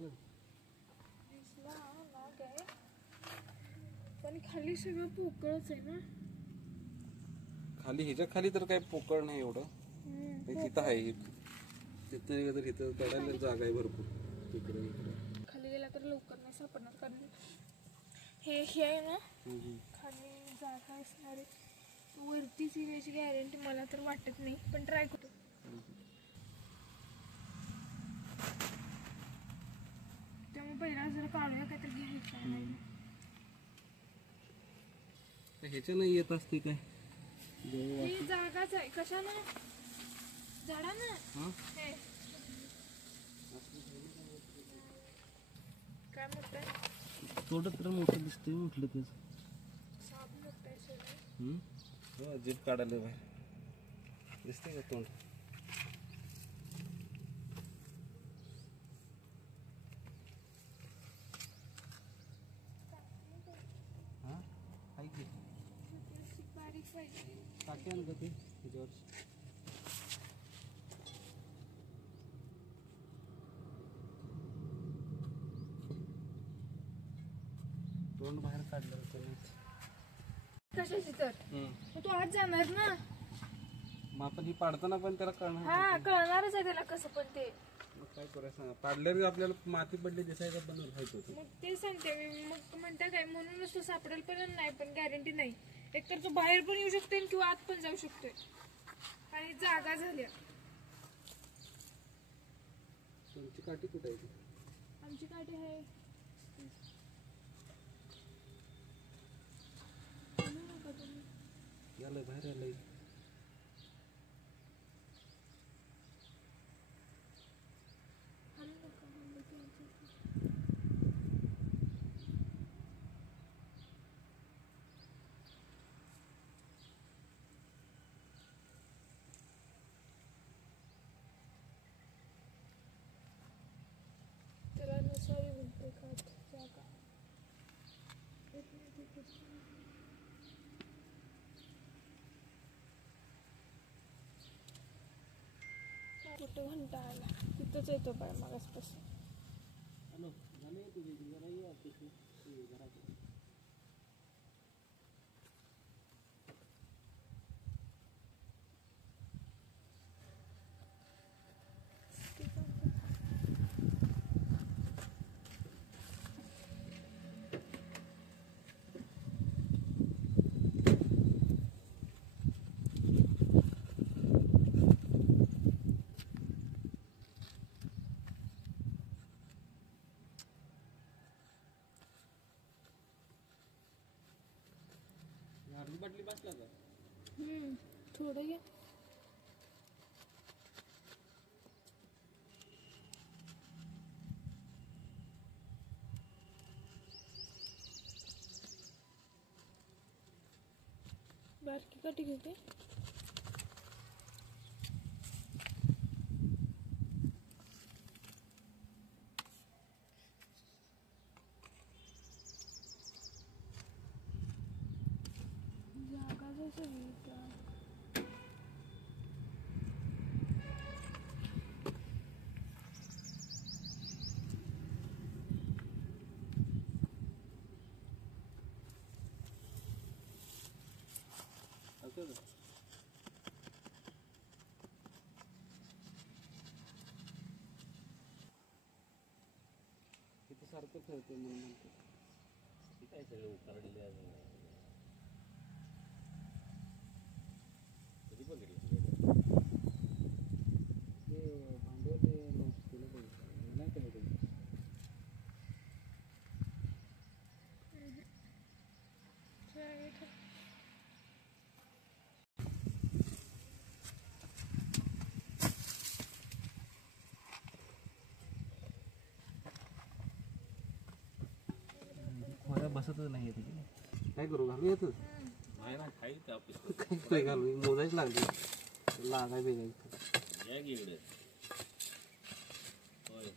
दिसला नाग आहे पण खाली सगळं पोकळच आहे ना. खाली ह्याच्या खाली तर काय पोकळ नाही एवढं. तिथं आहे तिथं तर इथं चढायला जागा आहे भरपूर. तिकडे खाली गेला तर लवकर नाही सापडणार कारण हे आहे ना खाली जागा असणार आहे. वरतीच याची गॅरंटी मला तर वाटत नाही पण ट्राय करू. त्यामुळे पहिला जर काढूया काहीतरी घ्यायचं नाही. ह्याच्यानं येत असते काय ही जागाच आहे कशानं झाडा ना काय म्हणताय. थोडं तर मोठं दिसतंय म्हटलं त्याच. साप मोठा आहे सगळं. जीप काढायला बाहेर दिसतंय का तोंड. बारीक पाहिजे टाकी आण ते त्याच्यावर. तोंड बाहेर काढलं कशाची तर तू आज जाणार ना. मग आपण ही पाडताना पण त्याला कळणार. हा कळणारच आहे त्याला कसं पण ते. मग काय करायचं सांगा. पाडल्यावर आपल्याला माती पडली दिसायचं बंद व्हायचं होतं. मग ते सांगते मी. मग म्हणता काय म्हणूनच तो सापडेल पण नाही पण गॅरंटी नाही. एकतर तो बाहेर पण येऊ शकतोय किंवा आत पण जाऊ शकतोय आणि जागा झाल्या. तुमची काठी कुठे आहे. आमची काठी आहे याला बाहेर आलंय. त्याला नसावी म्हणते काठ जागा. कुठं घंटा आला तिथंच येतो बाय मागासपासून. बाटली बसला का. थोडं घ्या. बारकी काठी घेते. जागा जसं किती सारखं खेळतोय म्हणून म्हणतो. काय सगळं उकारलेले अजून कधी बघितलं ते भांडवल केलं पाहिजे नाही केलं पाहिजे. खोऱ्या बसतच नाही त्याची. काय करू घालू येतच नाही ना खाईल का आपली काय घालू मोजायच लागली लागाय बेगायचं. या इकडे होय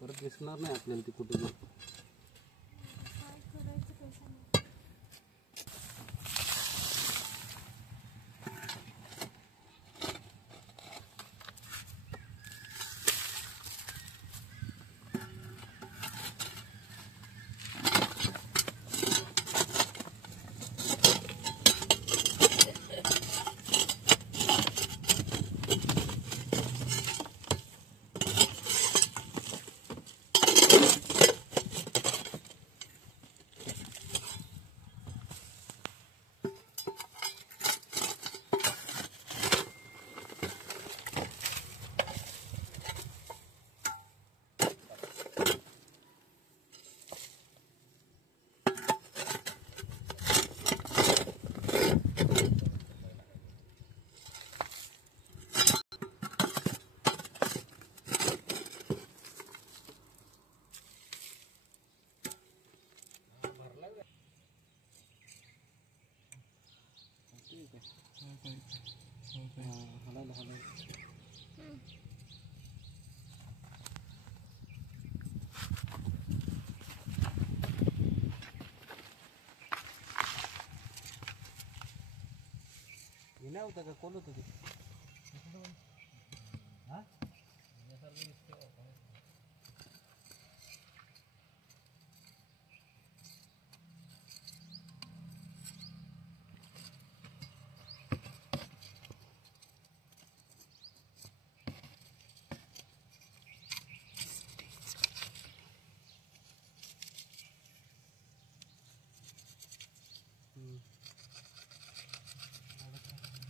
परत दिसणार नाही आपल्याला ती कुठे गेली. काय करायचं काय सांग. हलायला हलायला विना होता का कोण होतं ते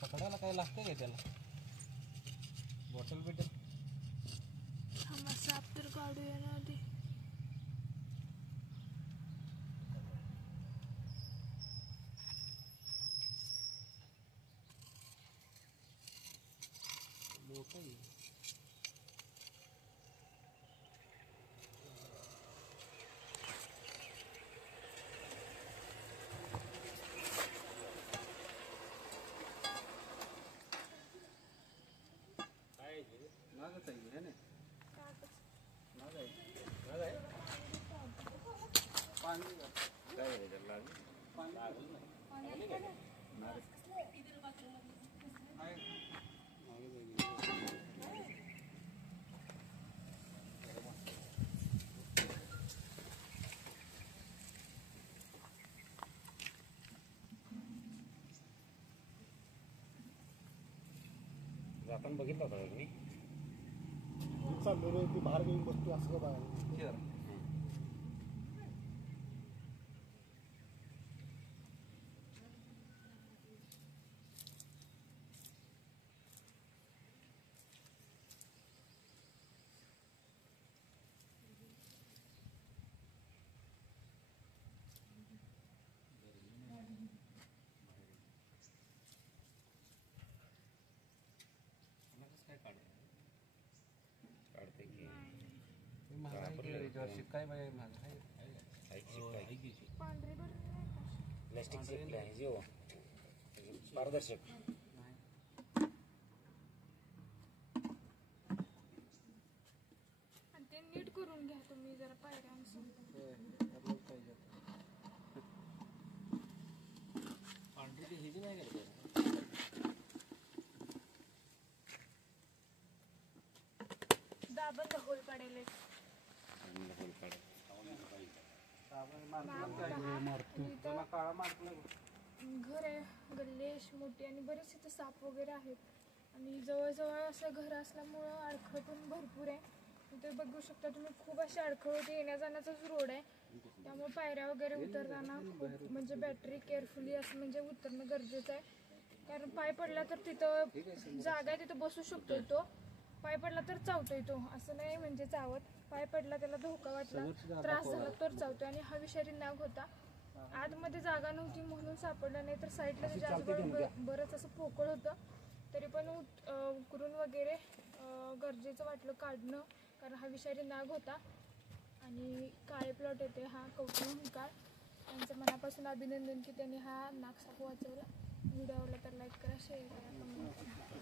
पकडायला काय लागतंय का त्याला बॉटल बिटल आम्हाला साप तर काढूया ना आधी. मोठं आहे. नागच आहे हे ना नाग आहे नाग आहे पाणी काय आहे त्याला लागलं? पाणी लागलं नाही आहे नाग जाताना बघितलं होता का तुम्ही? चाललो रे ती बाहेर घेऊन बसतो असं बाहेर काय काढते की काय बाय महाग आहे पांढरी भरून नाही का? प्लॅस्टिक आहे जे पारदर्शक आणि ते नीट करून घ्या तुम्ही जरा पायऱ्यांचं. पांढरी ते हिजी नाही करत दाबण होल काढायला काळा मारला घर आहे, गल्ली अशी मोठी आणि बरेच इथं साप वगैरे आहेत आणि जवळजवळ असं घर असल्यामुळं अडखळ पण भरपूर आहे. ते बघू शकता तुम्ही खूप असे अडखळ होते, येण्या जाण्याचाच रोड आहे त्यामुळे पायऱ्या वगैरे उतरताना खूप म्हणजे बॅटरी केअरफुली असं म्हणजे उतरणं गरजेचं आहे. कारण पाय पडला तर तिथं जागा आहे तिथं बसू शकतो तो, पाय पडला तर चावतोय तो, असं नाही म्हणजे चावत, पाय पडला त्याला धोका वाटला त्रास झाला तर चावतोय. आणि हा विषारी नाग होता, आतमध्ये जागा नव्हती म्हणून सापडला, नाही तर साईडला त्याच्या आजूबाजूला बरंच असं पोकळ होतं. तरी पण उकरून वगैरे गरजेचं वाटलं काढणं, कारण हा विषारी नाग होता. आणि काळे प्लॉट येते हा कौतुक हुंकार, त्यांचं मनापासून अभिनंदन की त्यांनी हा नाग साप वाचवला. व्हिडिओ आवडला तर लाईक करा, शेअर करा, कमेंट करा.